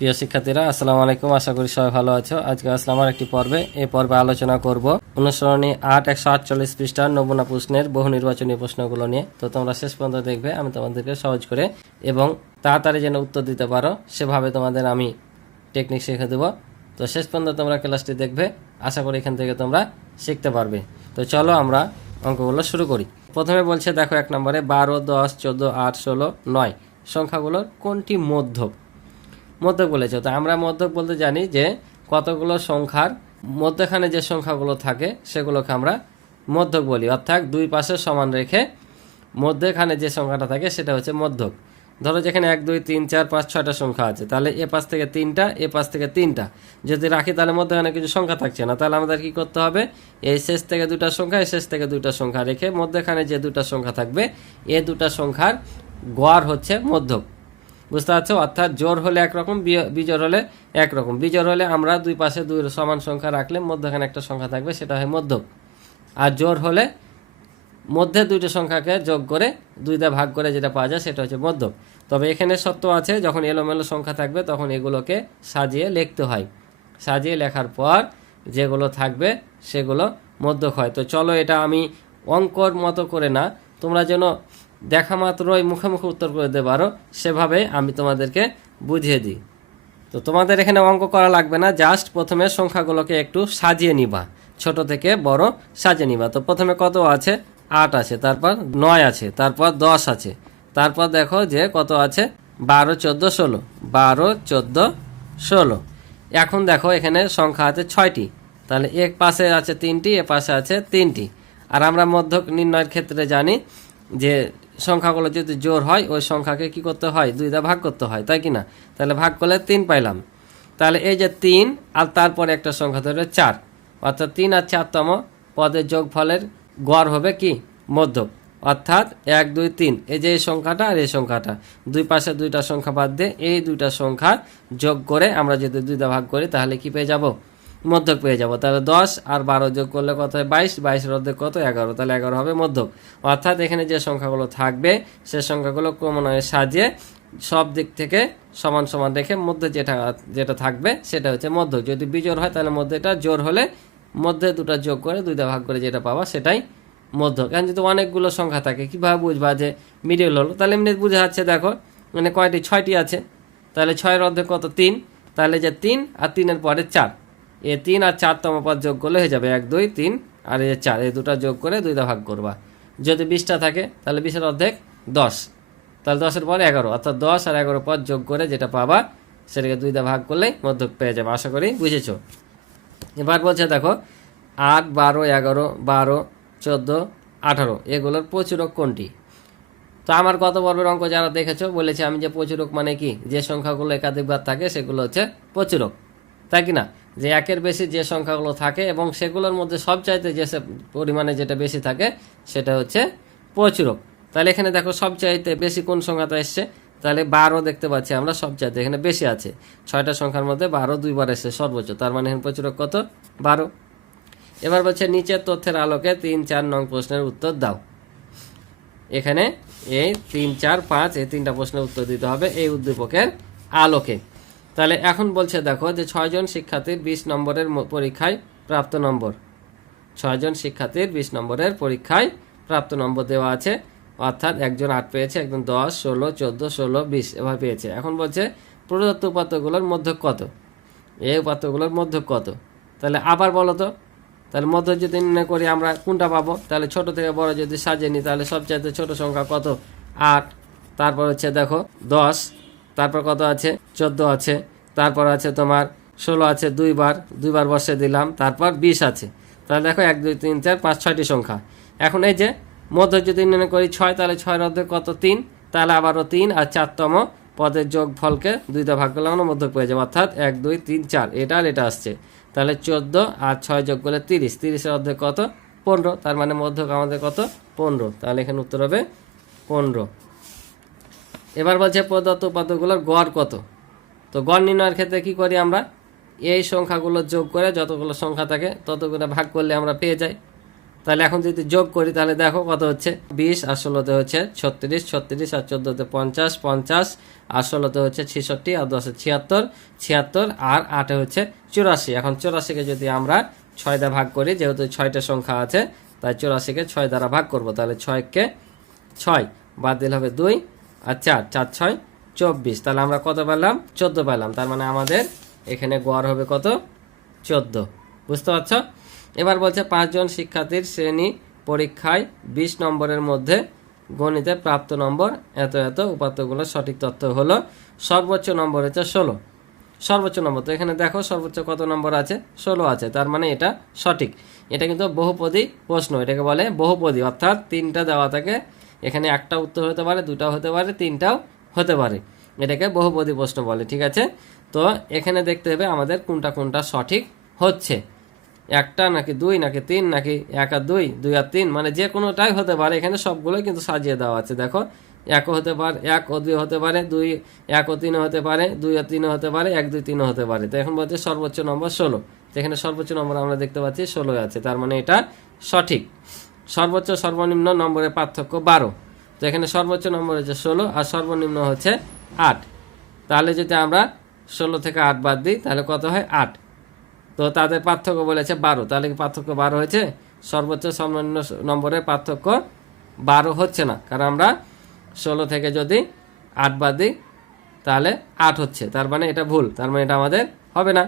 প্রিয় শিক্ষার্থীরা, আসসালামু আলাইকুম। আশা করি সবাই ভালো আছো। আজকে আসলাম আমার একটি পর্বে। এই পর্বে আলোচনা করব অনুসরণী 8 148 পৃষ্ঠার নমুনা প্রশ্নের বহু নির্বাচনী প্রশ্নগুলো নিয়ে। তো তোমরা শেষ পর্যন্ত দেখবে, আমি তোমাদেরকে সহজ করে এবং তাড়াতাড়ি যেন উত্তর দিতে পারো সেভাবে তোমাদের আমি টেকনিক শিখে দেবো। তো শেষ পর্যন্ত তোমরা ক্লাসটি দেখবে, আশা করি এখান থেকে তোমরা শিখতে পারবে। তো চলো আমরা অঙ্কগুলো শুরু করি। প্রথমে বলছে, দেখো 1 নম্বরে 12 10 14 8 16 9 সংখ্যাগুলোর কোনটি মধ্যক মধ্যক বলেছে। তো আমরা মধ্যক বলতে জানি যে কতগুলো সংখ্যার মধ্যখানে যে সংখ্যাগুলো থাকে সেগুলোকে আমরা মধ্যক বলি, অর্থাৎ দুই পাশে সমান রেখে মধ্যখানে যে সংখ্যাটা থাকে সেটা হচ্ছে মধ্যক। ধরো যেখানে 1 2 3 4 5 6টা সংখ্যা আছে, তাহলে এ পাশ থেকে 3টা, এ পাশ থেকে 3টা যদি রাখি তাহলে মধ্যখানে কিছু সংখ্যা থাকছে না। তাহলে আমাদের কি করতে হবে, এই শেষ থেকে দুটা সংখ্যা, এই শেষ থেকে দুটা সংখ্যা রেখে মধ্যখানে যে দুটা সংখ্যা থাকবে এ দুটা সংখ্যার গড় হচ্ছে মধ্যক। বুঝতে পারছো? অর্থাৎ জোর হলে একরকম, বিজোড় হলে একরকম। বিজোড় হলে আমরা দুই পাশে দুই সমান সংখ্যা রাখলে মধ্যখানে একটা সংখ্যা থাকবে, সেটা হয় মধ্যক। আর জোর হলে মধ্যে দুইটা সংখ্যাকে যোগ করে 2 দিয়ে ভাগ করে যেটা পাওয়া যায় সেটা হচ্ছে মধ্যক। তবে এখানে সত্য আছে, যখন এলোমেলো সংখ্যা থাকবে তখন এগুলোকে সাজিয়ে লিখতে হয়। সাজিয়ে লেখার পর যেগুলো থাকবে সেগুলো মধ্যক হয়। তো চলো এটা আমি অঙ্কর মতো করে না, তোমরা যেন দেখা মাত্রই মুখে মুখে উত্তর করে দিতে পারো সেভাবে আমি তোমাদেরকে বুঝিয়ে দিই। তো তোমাদের এখানে অঙ্ক করা লাগবে না, জাস্ট প্রথমে সংখ্যাগুলোকে একটু সাজিয়ে নিবা, ছোট থেকে বড় সাজিয়ে নিবা। তো প্রথমে কত আছে, 8 আছে, তারপর 9 আছে, তারপর 10 আছে, তারপর দেখো যে কত আছে, 12 14 16, 12 14 16। এখন দেখো এখানে সংখ্যা আছে 6টি, তাহলে এক পাশে আছে 3টি, এ পাশে আছে 3টি। আর আমরা মধ্যক নির্ণয়ের ক্ষেত্রে জানি যে সংখ্যাগুলো যদি জোর হয় ওই সংখ্যাকে কি করতে হয়, 2 দিয়ে ভাগ করতে হয়, তাই কি না? তাহলে ভাগ করলে 3 পাইলাম। তাহলে এই যে 3 আর তারপরে একটা সংখ্যা ধরে 4, অর্থাৎ 3 আর 4তম পদের যোগফলের গড় হবে কি, মধ্যক। অর্থাৎ 1 2 3, এই যে এই সংখ্যাটা আর এই সংখ্যাটা, দুই পাশে দুইটা সংখ্যা বাদ দিয়ে এই দুইটা সংখ্যা যোগ করে আমরা যদি 2 দিয়ে ভাগ করি তাহলে কি পেয়ে যাব, মধ্যক পেয়ে যাব। তাহলে 10 আর 12 যোগ করলে কত হয়, 22, 22-এর অর্ধেক কত, 11, তাহলে 11 হবে মধ্যক। অর্থাৎ এখানে যে সংখ্যাগুলো থাকবে সে সংখ্যাগুলো ক্রমান্বয়ে সাজিয়ে সব দিক থেকে সমান সমান রেখে মধ্যে যেটা থাকবে সেটা হচ্ছে মধ্যক। যদি বিজোড় হয় তাহলে মধ্যেটা, জোর হলে মধ্যে দুটা যোগ করে 2 দিয়ে ভাগ করে যেটা পাবা সেটাই মধ্যক। এখন যদি অনেকগুলো সংখ্যা থাকে কিভাবে বুঝবা যে মিডিল হলো, তাহলে এমনি বোঝা যাচ্ছে, দেখো মানে কয়টি, 6টি আছে, তাহলে 6-এর অর্ধেক কত, 3, তাহলে যে 3 আর 3-এর পরে 4, এ 3 আর 4তম পদ যোগ করলে হয়ে যাবে 1 2 3, আর এই 4, এই দুটা যোগ করে 2 দিয়ে ভাগ করবা। যদি 20টা থাকে তাহলে 20-এর অর্ধেক 10, তাহলে 10-এর পরে 11, অর্থাৎ 10 আর 11 পদ যোগ করে যেটা পাবা সেটাকে 2 দিয়ে ভাগ করলেই মধ্যক পেয়ে যাবে। আশা করি বুঝেছো। এবার বলছে দেখো 8 12 11 12 14 18 এগুলোর প্রচুরক কোনটি। তো আমার গত পর্বের অঙ্ক যারা দেখেছো বলেছে আমি যে প্রচুরক মানে কি, যে সংখ্যাগুলো একাধিকবার থাকে সেগুলো হচ্ছে প্রচুরক, তাই কি না? যে একের বেশি যে সংখ্যাগুলো থাকে এবং সেগুলোর মধ্যে সবচাইতে যে পরিমাণে যেটা বেশি থাকে সেটা হচ্ছে প্রচুরক। তাহলে এখানে দেখো সবচাইতে বেশি কোন সংখ্যাটা এসছে, তাহলে 12 দেখতে পাচ্ছি আমরা সবচাইতে এখানে বেশি আছে। 6টা সংখ্যার মধ্যে 12 দুইবার এসছে সর্বোচ্চ, তার মানে এখানে প্রচুরক কত, 12। এবার বলছে নিচের তথ্যের আলোকে 3 4 নং প্রশ্নের উত্তর দাও। এখানে এই 3 4 5 এই 3টা প্রশ্নের উত্তর দিতে হবে এই উদ্দীপকের আলোকে। তাহলে এখন বলছে দেখো যে 6 জন শিক্ষার্থীর 20 নম্বরের পরীক্ষায় প্রাপ্ত নম্বর, 6 জন শিক্ষার্থীর 20 নম্বরের পরীক্ষায় প্রাপ্ত নম্বর দেওয়া আছে, অর্থাৎ একজন 8 পেয়েছে, একজন 10 16 14 16 20 এভাবে পেয়েছে। এখন বলছে প্রদত্ত উপাত্তগুলোর মধ্যক কত, এই উপাত্তগুলোর মধ্যক কত। তাহলে আবার বলো তো, তাহলে মধ্য যদি নির্ণয় করি আমরা কোনটা পাবো, তাহলে ছোট থেকে বড় যদি সাজিয়ে নিই তাহলে সবচাইতে ছোট সংখ্যা কত, 8, তারপর হচ্ছে দেখো 10, তারপর কত আছে 14 আছে, তারপর আছে তোমার 16 আছে, দুইবার বসে দিলাম, তারপর 20 আছে। তাহলে দেখো 1 2 3 4 5 6টি সংখ্যা। এখন এই যে মধ্য যদি নির্ণয় করি 6, তাহলে 6-এর অর্ধেক কত, 3, তাহলে আবারও 3 আর 4তম পদের যোগ ফলকে 2 দিয়ে ভাগ করলে আমরা মধ্যক পেয়ে যাবো, অর্থাৎ 1 2 3 4, এটা আর এটা আসছে। তাহলে 14 আর 6 যোগ করলে 30, 30-এর অর্ধেক কত, 15, তার মানে মধ্যক আমাদের কত, 15। তাহলে এখানে উত্তর হবে 15। এবার বলছে প্রদত্ত উপাত্তগুলোর গড় কত। তো গড় নির্ণয়ের ক্ষেত্রে কি করি আমরা, এই সংখ্যাগুলো যোগ করে যতগুলো সংখ্যা থাকে ততগুলো ভাগ করলে আমরা পেয়ে যাই। তাহলে এখন যদি যোগ করি তাহলে দেখো কত হচ্ছে, 20 আর 16-তে হচ্ছে 36, 36 আর 14-তে 50, 50 আর 16তে হচ্ছে 66, আর 10-এ 76, 76 আর 8-এ হচ্ছে 84। এখন 84কে যদি আমরা 6 দ্বারা ভাগ করি, যেহেতু 6টা সংখ্যা আছে তাই 84কে 6 দ্বারা ভাগ করব। তাহলে 6কে 6 বাদ দিলে হবে 2 আর 4, 4 6 24। তাহলে আমরা কত পেলাম? 14 পেলাম। তার মানে আমাদের এখানে গড় হবে কত? 14। বুঝতে পারছ? এবার বলছে 5 জন শিক্ষার্থীর শ্রেণী পরীক্ষায় 20 নম্বরের মধ্যে গণিতে প্রাপ্ত নম্বর এত এত, উপাত্তগুলো সঠিক তথ্য হলো। সর্বোচ্চ নম্বর হচ্ছে 16। সর্বোচ্চ নম্বর তো এখানে দেখো সর্বোচ্চ কত নম্বর আছে? 16 আছে। তার মানে এটা সঠিক। এটা কিন্তু বহুপদী প্রশ্ন, এটাকে বলে বহুপদী, অর্থাৎ 3টা দেওয়া থাকে, এখানে একটা উত্তর হতে পারে, 2টাও হতে পারে, 3টাও হতে পারে, এটাকে বহুপদী প্রশ্ন বলে। ঠিক আছে, তো এখানে দেখতে হবে আমাদের কোনটা কোনটা সঠিক হচ্ছে, একটা নাকি 2 নাকি 3 নাকি 1 আর 2, 2 আর 3, মানে যে কোনোটাই হতে পারে। এখানে সবগুলোই কিন্তু সাজিয়ে দেওয়া আছে। দেখো 1ও হতে পারে, 1 ও 2 হতে পারে, 2 1 ও 3 হতে পারে, 2 ও 3 হতে পারে, 1 2 3 হতে পারে। তো এখন বলছে সর্বোচ্চ নম্বর 16। তো এখানে সর্বোচ্চ নম্বর আমরা দেখতে পাচ্ছি 16 আছে, তার মানে এটা সঠিক। সর্বোচ্চ সর্বনিম্ন নম্বরের পার্থক্য 12। তো এখানে সর্বোচ্চ নম্বর হচ্ছে 16 আর সর্বনিম্ন হচ্ছে 8। তাহলে যদি আমরা 16 থেকে 8 বাদ দিই তাহলে কত হয়? 8। তো তাদের পার্থক্য বলেছে 12, তাহলে কি পার্থক্য 12 হয়েছে? সর্বোচ্চ সর্বনিম্ন নম্বরের পার্থক্য 12 হচ্ছে না, কারণ আমরা 16 থেকে যদি 8 বাদ দিই তাহলে 8 হচ্ছে, তার মানে এটা ভুল, তার মানে এটা আমাদের হবে না।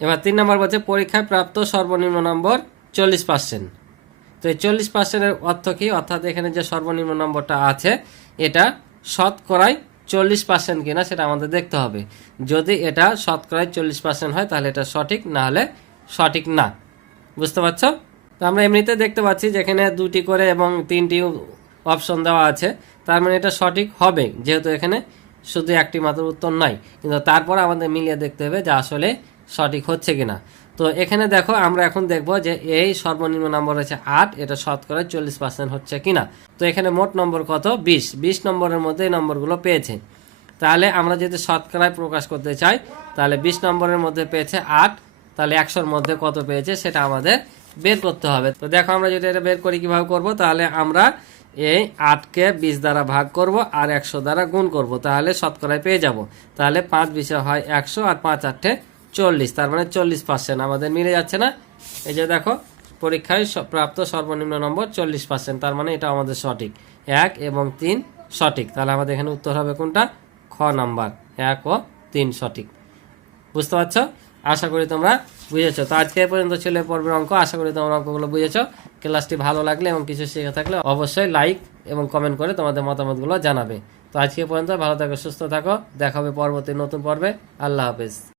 এবার 3 নম্বর বলছে পরীক্ষায় প্রাপ্ত সর্বনিম্ন নম্বর 40%। তো এই 40%-এর অর্থ কি? অর্থাৎ এখানে যে সর্বনিম্ন নম্বরটা আছে এটা শতকরায় 40% কিনা সেটা আমাদের দেখতে হবে। যদি এটা শতকরায় 40% হয় তাহলে এটা সঠিক, না হলে সঠিক না। বুঝতে পারছ? তো আমরা এমনিতে দেখতে পাচ্ছি যেখানে 2টি করে এবং 3টি অপশন দেওয়া আছে, তার মানে এটা সঠিক হবে, যেহেতু এখানে শুধু একটি মাত্র উত্তর নাই। কিন্তু তারপর আমাদের মিলিয়ে দেখতে হবে যে আসলে সঠিক হচ্ছে কিনা। তো এখানে দেখো আমরা এখন দেখব যে এই সর্বনিম্ন নম্বর হচ্ছে 8, এটা শতকরা 40% হচ্ছে কিনা। তো এখানে মোট নম্বর কত? 20। 20 নম্বরের মধ্যে এই নম্বরগুলো পেয়েছে। তাহলে আমরা যদি শতকরায় প্রকাশ করতে চাই তাহলে 20 নম্বরের মধ্যে পেয়েছে 8, তাহলে 100-র মধ্যে কত পেয়েছে সেটা আমাদের বের করতে হবে। তো দেখো আমরা যদি এটা বের করি কিভাবে করব, তাহলে আমরা এই 8কে 20 দ্বারা ভাগ করব আর 100 দ্বারা গুণ করব, তাহলে শতকরায় পেয়ে যাব। তাহলে 5 20 হয় 100 আর 5 8 40, তার মানে 40% আমাদের মিলে যাচ্ছে না? এই যে দেখো পরীক্ষায় প্রাপ্ত সর্বনিম্ন নম্বর 40%, তার মানে এটা আমাদের সঠিক। 1 এবং 3 সঠিক, তাহলে আমাদের এখানে উত্তর হবে কোনটা? খ নাম্বার, 1 ও 3 সঠিক। বুঝতে পারছো? আশা করি তোমরা বুঝেছো। তো আজকে এই পর্যন্ত ছিল পর্বের অঙ্ক। আশা করি তোমরা অঙ্কগুলো বুঝেছো। ক্লাসটি ভালো লাগলে এবং কিছু শিখে থাকলে অবশ্যই লাইক এবং কমেন্ট করে তোমাদের মতামতগুলো জানাবে। তো আজকে পর্যন্ত ভালো থাকো, সুস্থ থাকো, দেখা হবে পরবর্তী নতুন পর্বে। আল্লাহ হাফেজ।